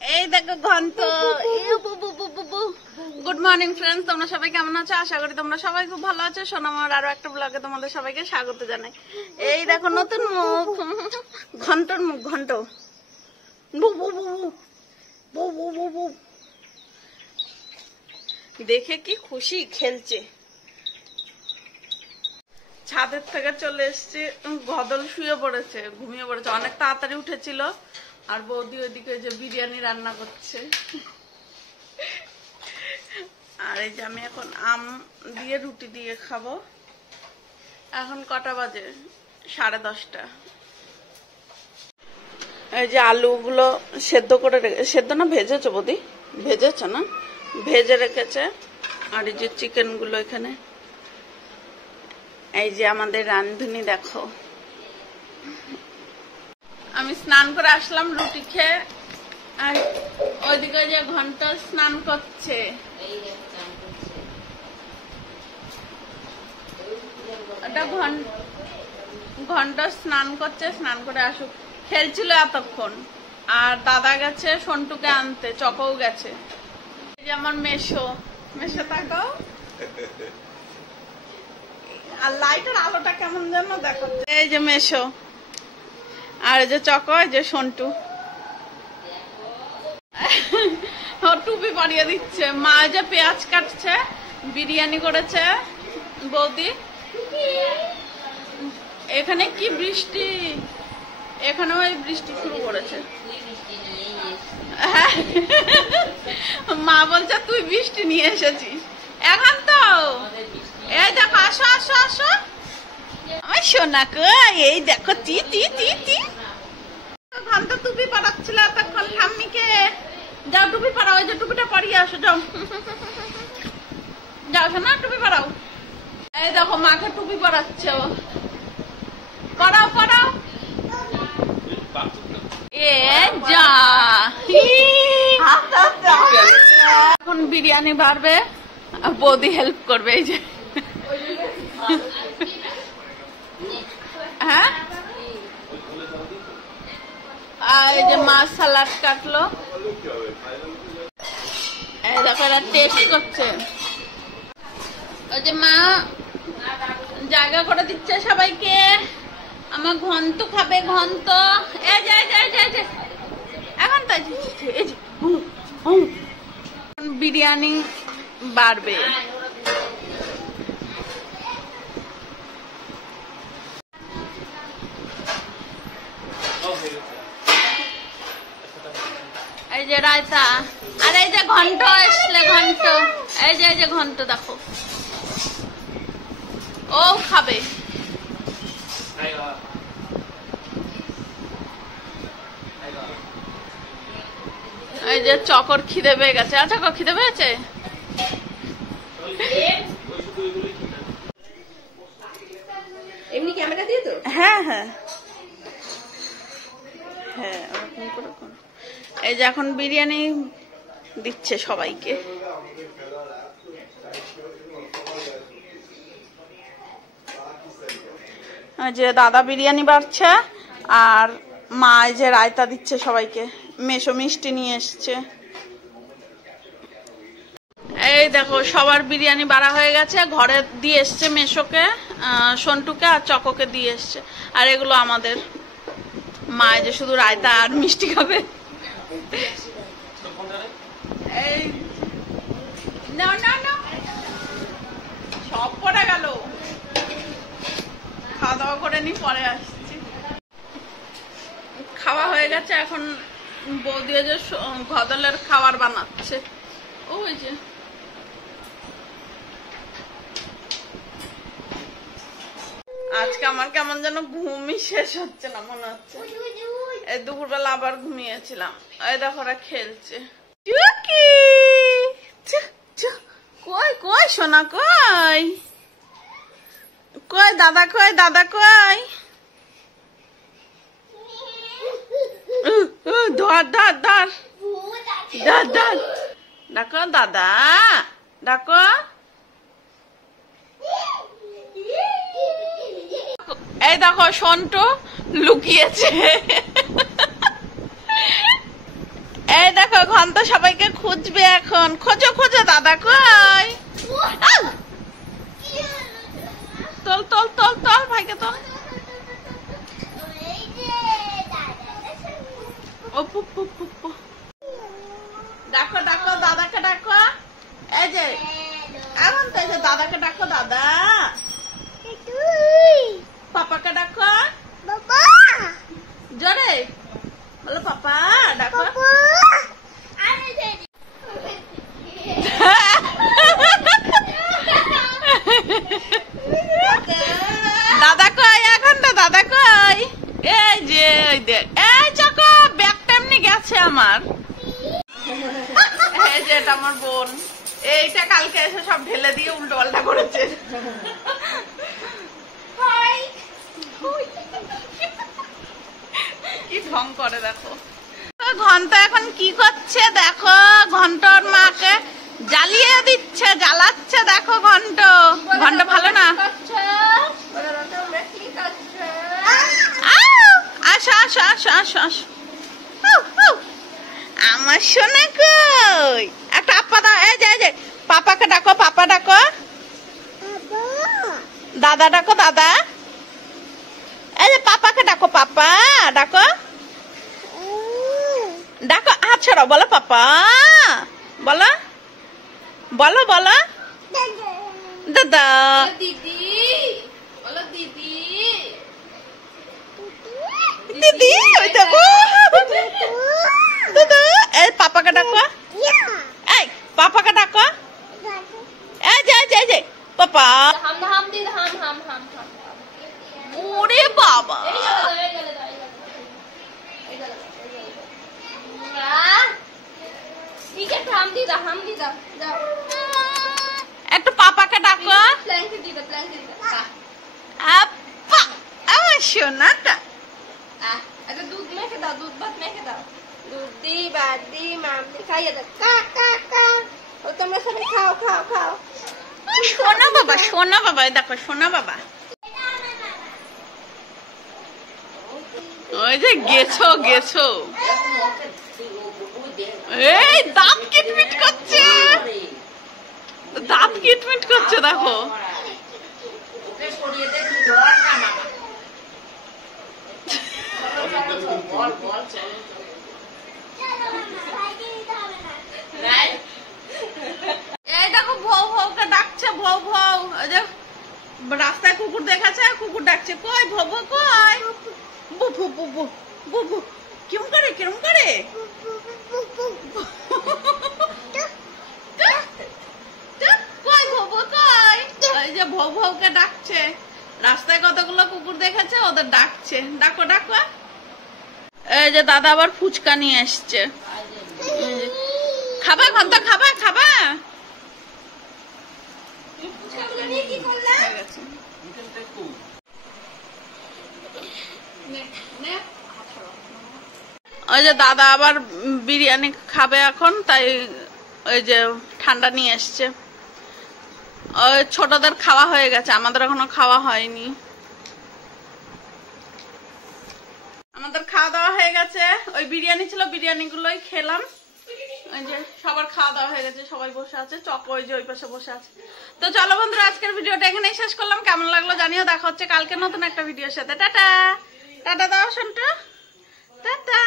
এই দেখো ঘন্ট। গুড মর্নিং ফ্রেন্ডস, তোমরা সবাই কেমন আছো? আশা করি তোমরা সবাই খুব ভালো আছো। সোনামার আরো একটা ব্লগে তোমাদের সবাইকে স্বাগত জানাই। এই দেখো নতুন মুখ, ঘন্টর মুখ। ঘন্ট দেখে কি খুশি, খেলছে। ছাদের থেকে চলে এসছে, গদল শুয়ে পড়েছে, ঘুমিয়ে পড়েছে। অনেক তাড়াতাড়ি উঠেছিল। আর বৌদি ওইদিকে যে বিরিয়ানি রান্না করছে। আর এই যে আমি এখন আম দিয়ে রুটি দিয়ে খাবো। এখন কটা বাজে? 10:30। এই যে আলুগুলো সেদ্ধ করে সেদ্ধ না ভেজেছো বৌদি? ভেজেছো না? ভেজে রেখেছে। আর এই যে চিকেন গুলো এখানে। এই যে আমাদের রাঁধুনি দেখো। আমি স্নান করে আসলাম রুটি খেয়ে। আর ওইদিকে যে ঘন্ট স্নান করছে। এটা ঘন্ট স্নান করছে, স্নান করে আসুক। খেলছিল এতক্ষণ। আর দাদা গেছে সন্টুকে আনতে, চকও গেছে। এই যে আমার মেশো থাকো। আর লাইটের আলোটা কেমন যেন দেখো। এই যে মেশো, আর এই যে চক, এই যে সন্টু। টুপি পরিয়ে দিচ্ছে। মা যে পেঁয়াজ কাটছে, বিরিয়ানি করেছে বৌদি। এখানে কি বৃষ্টি! এখানে ওই বৃষ্টি শুরু করেছে। মা বলছে তুই বৃষ্টি নিয়ে এসেছিস। এখন তো এই দেখো, আসো আসো আসো আমার সোনা কই। এই দেখো তি তি তি তি। ঘন্টা টুপি পরাচ্ছিল এতক্ষণ ঠাম্মিকে। যাও টুপি পরাও, ওই যে টুপিটা পরিয়ে আসো। যাও যাও শোনা, টুপি পরাও। এই দেখো মাকে টুপি পরাচ্ছে। পরাও পরাও। এ যা, এখন বিরিয়ানি বাড়বে, বৌদি হেল্প করবে। এই যে হ্যাঁ, আর এই যে মাছ সালাড কাটলো। এই দেখো এরা টেস্ট করছে। ওই যে মা জায়গা করে দিচ্ছে সবাইকে। আমার ঘন্ট খাবে, ঘন্ট। এই যে এখন তাই বিরিয়ানি বাড়বে। এই যে রায়তা। আর এই যে ঘন্ট আসলে ঘন্ট। এই যে ঘন্ট দেখো, ও খাবে। এই যে চকর খিদে পেয়ে গেছে। আচ্ছা খিদে পেয়েছে। এমনি ক্যামেরা দিয়ে তো? হ্যাঁ হ্যাঁ হ্যাঁ, ওরকম করে। এই যে এখন বিরিয়ানি দিচ্ছে সবাইকে। যে দাদা বিরিয়ানি বাড়ছে, আর মা এই যে রায়তা দিচ্ছে সবাইকে। মেশো মিষ্টি নিয়ে এসছে। এই দেখো সবার বিরিয়ানি বাড়া হয়ে গেছে। ঘরে দিয়ে এসছে মেশোকে, সন্টুকে আর চকোকে দিয়ে এসছে। আর এগুলো আমাদের। মা যে শুধু রায়তা আর মিষ্টি খাবে। এই না না না, সব পড়ে গেল। খাওয়া দাওয়া করে নি, পরে আসছি। খাওয়া হয়ে গেছে। এখন বৌদি যে গদলের খাবার বানাচ্ছে। ওই যে আজকে আমার কেমন যেন ঘুমই শেষ হচ্ছে না মনে হচ্ছে। এই দুপুরবেলা আবার ঘুমিয়েছিলাম। এই দেখো ওরা খেলছে। কই কই সোনা কই? কই দাদা কই? দাদা কই? ধর ধর ধর ধর ধর। ডাকো দাদা, ডাকো। এই দেখো সন্টু লুকিয়েছে। এই দেখো দেখো ঘন্ট সবাইকে খুঁজবে এখন। খোঁজো খোঁজো, দাদা কই? তোল তোল তোল তোল, ভাইকে তোল। ডাকো ডাকো, দাদাকে ডাকো। এই যে এখন তো এই যে দাদাকে ডাকো, দাদা। পাপাকে ডাকো, জোরে বলো পাপা, ডাকো। দাদা কই এখন? তো দাদা কই? এই যে ওই দেখ, এই চকো ব্যাগটা এমনি গেছে আমার। এই যে এটা আমার বোন, এইটা কালকে এসে সব ঢেলে দিয়ে উল্টো পাল্টা করেছে। কি ঢং করে দেখো। ঘন্ট এখন কি করছে দেখো, ঘন্টর মাকে জ্বালিয়ে দিচ্ছে, জ্বালাচ্ছে দেখো। ঘন্ট ঘন্ট ভালো না। আসো আসো আসো আসো আসো। আমার সোনা কই? একটা আপা দাও। এই যে পাপাকে ডাকো, পাপা ডাকো। দাদা ডাকো, দাদা। এই যে পাপাকে ডাকো, পাপা ডাকো। ডাকো, আচ্ছা বলো পাপা, বলো বলো বলো। দাদা, দিদি বলো, দিদি দিদি। ওই দেখো দাদা। এই পাপাকে ডাকো, এই পাপাকে ডাকো। এই যে পাপা। ওরে বাবা, একটু পাপাকে ডাকো। আপা, আমার সোনাটা। দুধ মেখে দাও, দুধ ভাত মেখে দাও। দুধ দি ভাত দি মামনি খাইয়ে দাও। কা কা কা। ও তোমরা সবাই খাও খাও খাও। সোনা বাবা, সোনা বাবা, দেখো সোনা বাবা। ওই যে গেছো গেছো। এই দাঁত কিটমিট করছে, দাঁত কিটমিট করছে দেখো। এই দেখো ভৌ ভৌকে ডাকছে, ভৌ ভৌ। ওই যে রাস্তায় কুকুর দেখাচ্ছে, কুকুর ডাকছে। কই ভৌ ভৌ কই? বুবু বুবু বুবু। কিরম করে কিরম করে? কই ভৌ ভৌ কই? ওই যে ভৌ ভৌকে ডাকছে। রাস্তায় কতগুলো কুকুর দেখেছে, ওদের ডাকছে। ডাকো ডাকো। এই যে দাদা আবার ফুচকা নিয়ে এসছে। খাবা ঘন্ট, খাবা খাবা। ওই যে দাদা আবার বিরিয়ানি খাবে এখন, তাই ওই যে ঠান্ডা নিয়ে এসছে। ওই ছোটদের খাওয়া হয়ে গেছে, আমাদের এখনো খাওয়া হয়নি। আমাদের খাওয়া দাওয়া হয়ে গেছে। ওই বিরিয়ানি ছিল, বিরিয়ানি গুলোই খেলাম। ওই যে সবার খাওয়া দাওয়া হয়ে গেছে, সবাই বসে আছে। চক ওই যে ওই পাশে বসে আছে। তো চলো বন্ধুরা, আজকের ভিডিওটা এখানেই শেষ করলাম। কেমন লাগলো জানিও। দেখা হচ্ছে কালকে নতুন একটা ভিডিওর সাথে। টাটা টাটা দাও সন্টু, টাটা।